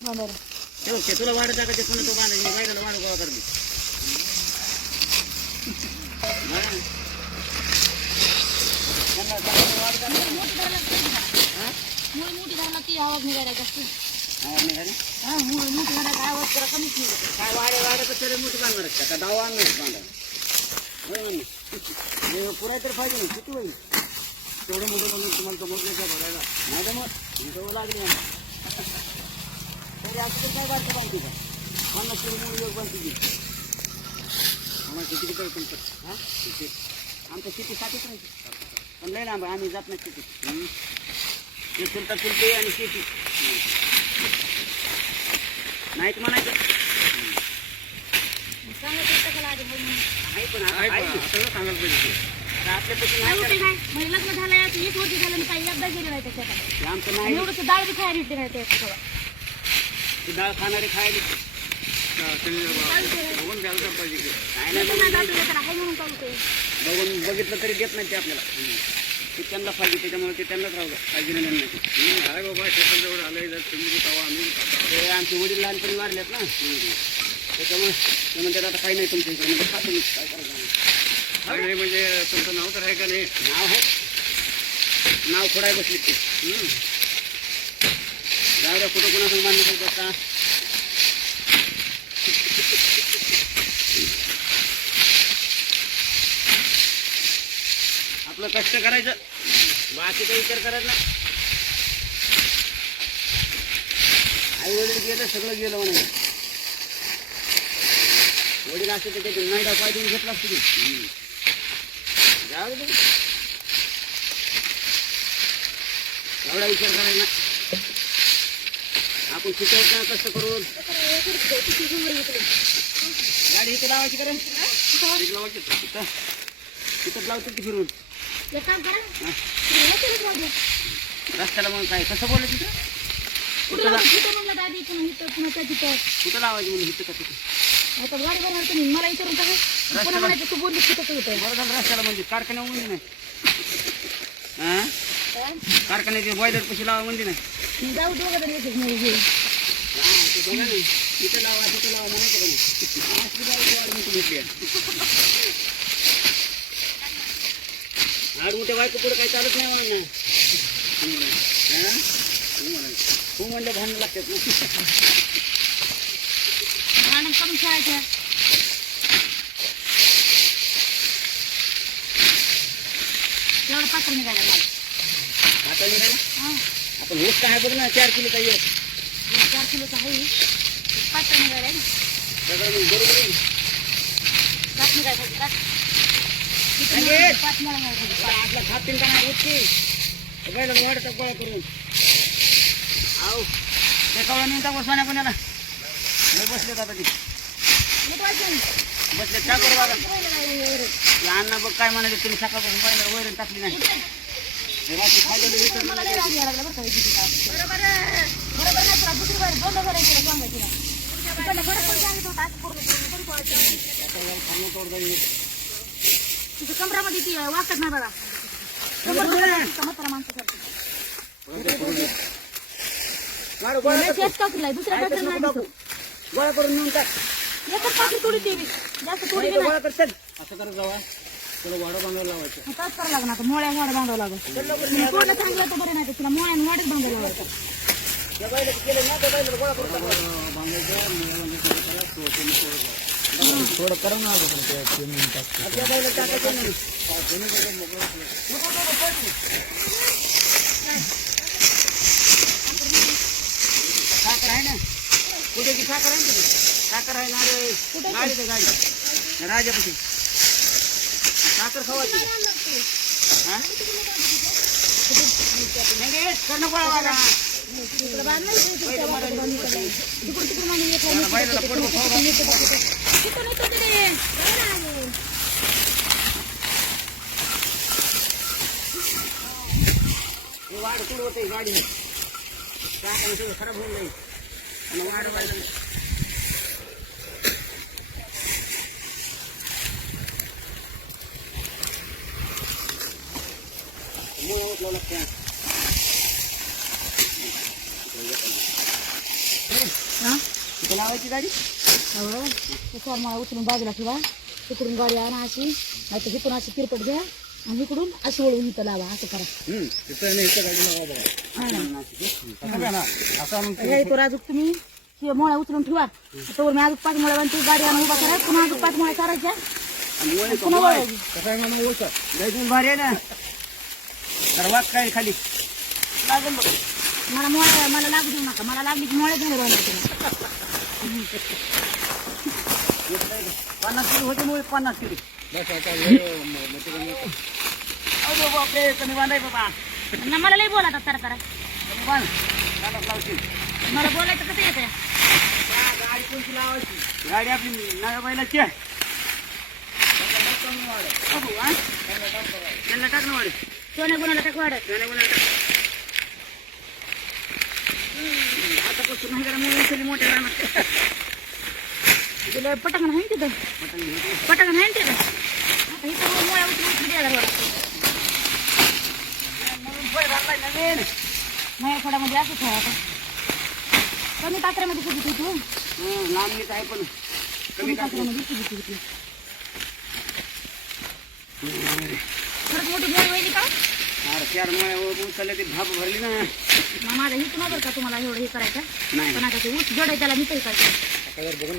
तुला वाढ टाकायचे पुन्हा तो बांधायची बाहेरला वाढ गोळा करते मोठी झाला ती आवाज निघायला जास्त आवाज निघाले मोठी झाला आवाज जरा कमीच निघतो काय वाड्या तर मोठी बांधणार का डावा आणणार बांधा पुराय तर पाहिजे ना किती होईल तेवढं मोठं म्हणून तुम्हाला समजण्याच्या भरायला नाही तर मग सवय लागली तरी असं काय वाटतं बांधते का 50 किलो मूळ योग बांधते की आम्हाला किती किती तुमचं हां आमच्या शेतीसाठीच राहायची पण लय लांब आम्ही जात नाही शेतीत ते चुलता चुलते आणि शेती नाहीत म्हणायचं आहे पण सगळं सांगायला पाहिजे आपल्यापासून लग्न झालं 1 वर्ष झालं मी काही एकदा गेले नाही त्याच्यात आमचं नाही एवढं डाळ बी खायला भेटते नाही त्याच्यात ती डाळ खाणारे खायला बघून घ्यायला पाहिजे काय नाही बघून बघितलं तरी देत नाही ते आपल्याला ते त्यांना पाहिजे त्याच्यामुळे ते त्यांनाच राहू पाहिजे नाही आहे बाबा शेताजवळ आलं जर तुम्ही खावा आम्ही ते आमचे वडील लहानपणी वारलेत ना त्याच्यामुळे ते म्हणतात आता काही नाही तुमच्या इकडे म्हणजे खातो मी काय करायचं काय नाही म्हणजे तुमचं नाव तर आहे का नाही नाव आहे नाव खोडाय बसली ते जाऊ द्या कुठं कोणाचं बांधलं पाहिजे आता आपलं कष्ट करायचं बाकी काही विचार करायचं ना आई वडील गेलं सगळं गेलं म्हणे वडील असते तर त्याचे नाईडा पाय देऊन घेतला असतो जाऊ दे एवढा विचार करायचा आपण शिकवतो कष्ट करून गाडी इथे लावायची करेन लावायची तिथं तिथं लावतो की फिरून रस्त्याला मग काय कसं बोललं तिथं कुठं लावायची म्हणून इथं का तिथं मला विचारून तू बोलली बरं झालं रस्त्याला म्हणजे कारखान्या म्हणजे नाही हां कारखान्याचे बॉयलर पशी लावा म्हणजे नाही जाऊ दोघं इथं लावा तिथं लावा म्हणायचं भेटली आड मोठ्या बायको पुढे काही चालत नाही म्हणणं तू म्हणलं भांडण लागतात ना करून खेळायचं तेवढं पात्र निघायला आता निघायला आपण ऊस काय बघ ना 4 किलो काही 4 किलोचं आहे पात्र निघायला सगळं मग बरोबर येईल पाच निघायचं आपला खातील का नाही उठते सगळ्याला वाढतात गोळा करून आव ते कवळा नेमता बसवाण्या कोणाला नाही बसलेत आता ती बसले का करू बघा अण्णा बघ काय म्हणाले तुम्ही सकाळपासून पाहिलं वैरण टाकली नाही रात्री खाल्लेलं तुझ्या कमरामध्ये ती वाटत नाही बघा माणसासाठी दुसऱ्या गोळा करून नेऊन टाक एकच पाठी थोडी ती जास्त थोडी गोळा कर चल असं करत जावा तुला वाडा बांधावं लावायचं तास करावं लागणार आता मोळ्या मोडा बांधावं लागेल कोणा चांगलं तर बरं नाही तुला मोळ्या मोडच बांधावं लावायचं थोडं कर ना साखर आहे ना कुठेची साखर आहे ना तुझी साखर आहे ना गाडी ते गाडी राजापती साखर खावायची करणं पळावा वाढ कुठं होते गाडी सगळं खराब होऊन जाईल आणि वाढ वाढली लागते इथं लावायची गाडी हो त्याच्यावर मला उचलून बाजूला ठेवा तिकडून गाडी आणा अशी नाही तर इकडून अशी तिरपट घ्या आणि इकडून अशी वळून इथं लावा असं करा हे तो राजूक तुम्ही हे मोळ्या उचलून ठेवा तर मी अजून 5 मोळ्या ती गाडी आणून उभा करा पुन्हा अजून 5 मोळ्या करायच्या पुन्हा वळायची भारी आहे ना तर वाट काय खाली लागेल बघ मला मोळ्या मला लागू देऊ नका मला लागली की मोळ्या घेऊन बांधायचे 50 किलो होते मुळे 50 किलो अरे बापरे कमी बांधाय बाबा मला लई बोला तर करा कमी बांध गाडा लावशील मला बोलायचं कसं येतं गाडी कोणती लावायची गाडी आपली नव्या बैलाची आहे त्यांना टाक ना वाडी सोन्या गुणाला टाक वाढत सोन्या गुणाला टाक आतापासून नाही करा मुली मोठ्या राहणार तिला पटाकन आहे तिथं पटाकन आहे तिथं आता इथं मोळ्या उचलून द्यायला नवीन माझ्या फडामध्ये असं ठेवा आता कमी कात्र्यामध्ये कुठे तू लांबणीच आहे पण कमी कात्र्यामध्ये कुठे खरंच मोठी मोळी वहिली का अरे 4 मुळे उचलले ती भाप भरली ना मग माझं हित नव्हतं का तुम्हाला एवढं हे करायचं नाही पण आता ते ऊस जोडाय त्याला मी काही करायचं बघून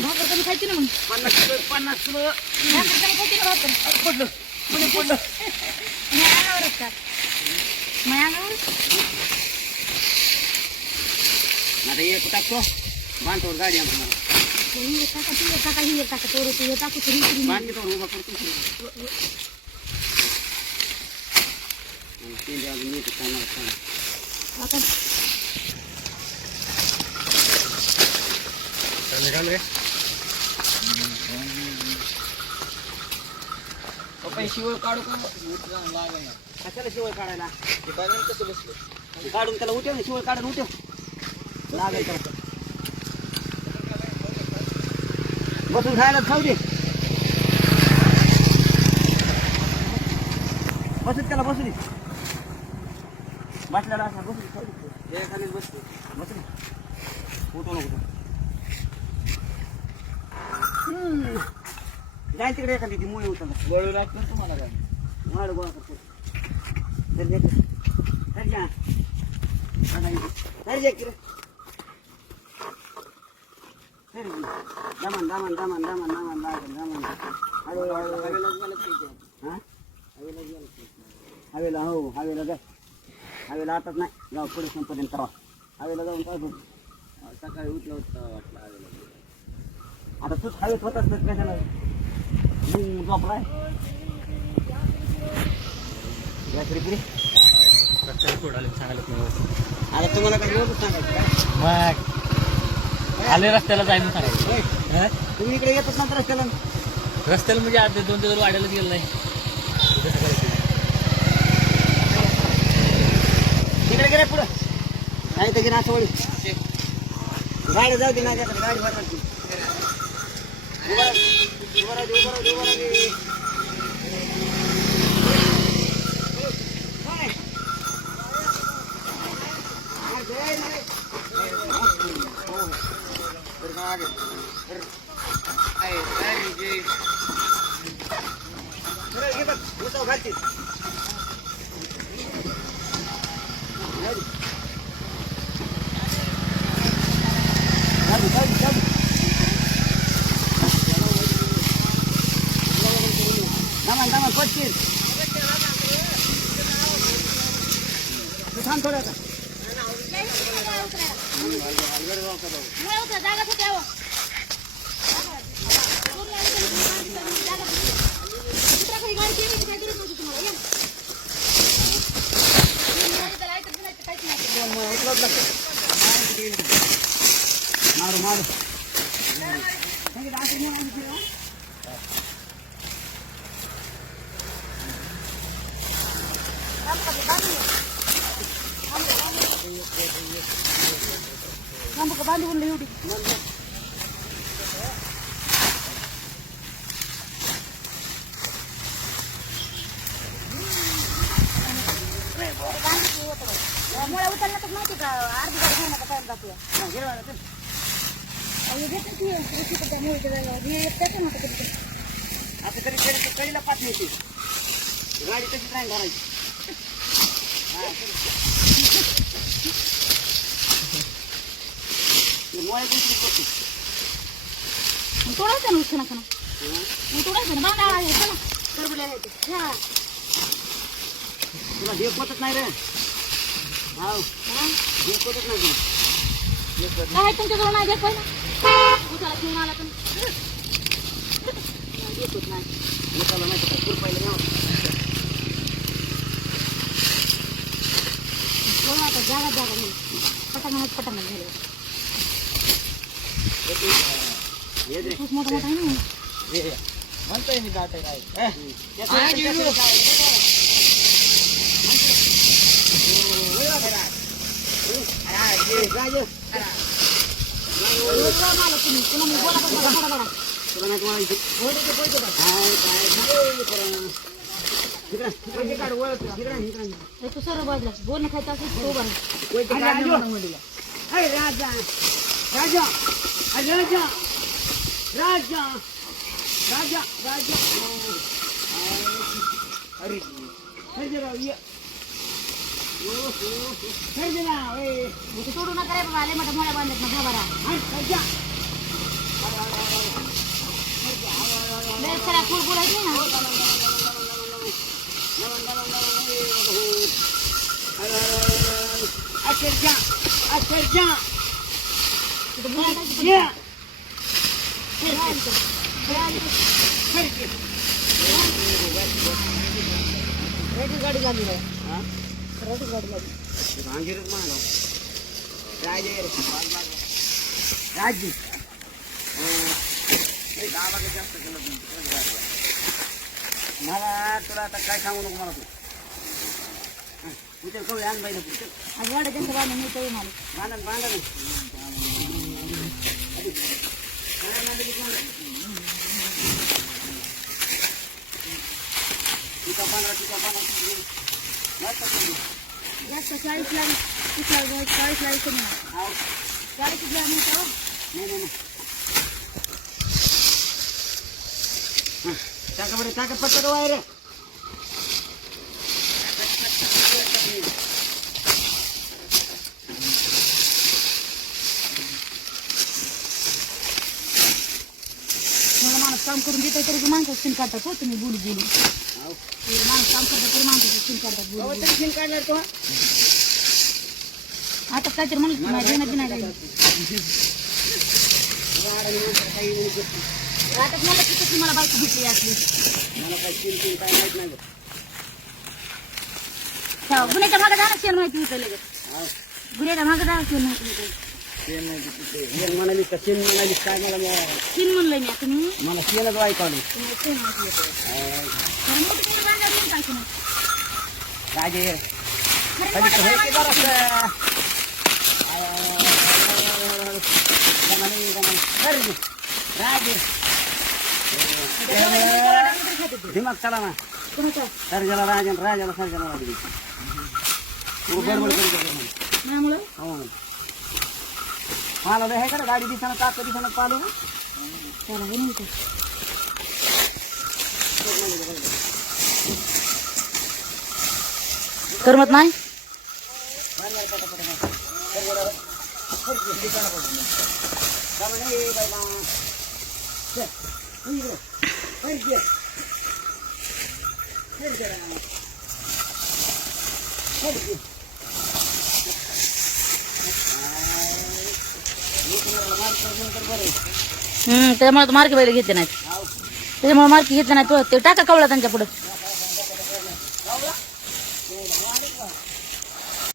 भाकर कमी खायची ना मग 50 किलो भाकर कमी खायची ना भाकर पडलं पडलं माझ्या अंगावरच का माझ्या अंगावर आता एक टाकतो बांधतो गाडी आमची ही एक टाका ती एक टाका ही एक टाका तेवढं ते टाकू तरी बांधली तो उभा करतो आता शिवळ काढू कशाला शिवळ काढायला काढून त्याला उठव ना शिवळ काढून उठव लागेल त्याला बसून खायला खाऊ दे बसून त्याला बसू दे बसल्याला असा बसू दे खाऊ दे एखाद्याच बसतो बसू दे उठव नको जाय तिकडे एखादी ती मुळे उचलला गोळू लागतो तुम्हाला काय वाढ गोळा करतो दामन दामन दामन दामन दामन दामन हवेला हो हवेला जाय हवेला आताच नाही जाऊ पुढे संपर्यंत करा हवेला जाऊन काय बघ सकाळी उठलं होतं वाटलं हवेला आता तूच हवेत होताच कशाला झोपलाय आता तुम्हाला काय एवढं सांगायचं मग आले रस्त्याला जायला सांगायचं तुम्ही इकडे येतच ना रस्त्याला रस्त्याला म्हणजे आज 2 दिवस वाढायला गेलं नाही तिकडे गेले पुढं नाही तर गेलं असं वळी गाडी जाऊ दे ना त्याकडे गाडी भरणार घालते दामन दामन 25 तू थांब थोडं आता जागा ठेवा मारू मारू बांधून एवढी मोळ्या उचलण्यातच माहिती का अर्धी गाडी भरण्याचा टाइम जातो त्या मुळीच्या जागेवर हे त्याचं नव्हतं कधी आता तरी कळीला पाच होती गाडी तशीच राहील धरायची मोळ्या गुंतली करतो तोडायचं ना उचना खाना तोडायचं ना बांधा आहे चला करबले आहे ते तुला देखवतच नाही रे हाव देखवतच नाही तुला काय तुमच्याजवळ नाही देत पहिला उचला घेऊन आला पण देखवत नाही उचलला नाही तर पूर पाहिलं ना आता जागा नाही पटांगण झाले ये दे खूप मोठा आहे ना म्हणतोय मी जाते काय तू सर्व बाजला बोल ना खायचं असेल तो बरं राजा राजा राजा राजा राजा राजा अरे सर्जराव ये सर्जराव तू सोडू नका रे बाबा आले मोठ्या मोळ्या बांधत ना भाबारा खरा फुल बोलायचं ना अक्षरशः अक्षरशः गाडी झाली गाडी गाडी झाली भांगीरच म्हणालो राजी जास्त केलं मला तुला आता काय सांगू नको मला तू उचल कवळी आण बाई नको आज वाडा त्यांचं बांधून मी तरी मला बांधा बांधा टिका बांधा जास्त 40 ला 30 ला 40 ला इथे नाही हाव 40 ला म्हणतो नाही टाकाकडे टाका पटकन वायर माणूस काम करून देतो तरी माणसं सीन काढतात हो तुम्ही बोलू बोलू माणूस काम करतात तरी माणसं सीन काढतात बोलू तरी काढणार तो आता काहीतरी म्हणलं माझ्या नाही आता मला किती मला बायको भेटली असली मला काय तीन काय माहित नाही गुन्ह्याच्या मागे जाणं शेण माहिती होतं लगेच गुन्ह्याच्या मागे जाणं शेण माहिती होतं शेण म्हणाली का शेण म्हणाली काय मला शेण म्हणलंय मी तुम्ही मला शेणच ऐकवलं तुम्हाला शेण माहिती होतं मोठं तुम्ही बांधल्यावर नाही काय शेण राजे खरं मोठं काय माहिती? राजे दिमाग चला ना कोणाचं? सर्जाला राजा राजाला सर्जाला राजा बरोबर त्यामुळं हो मला आहे का गाडी दिसाना ताक दिसाना पालू ना त्याला हे नाही करमत नाही त्यामुळे मार्के बैल घेतले नाहीत त्याच्यामुळे मार्के घेतले नाही ते टाका कवळा त्यांच्या पुढं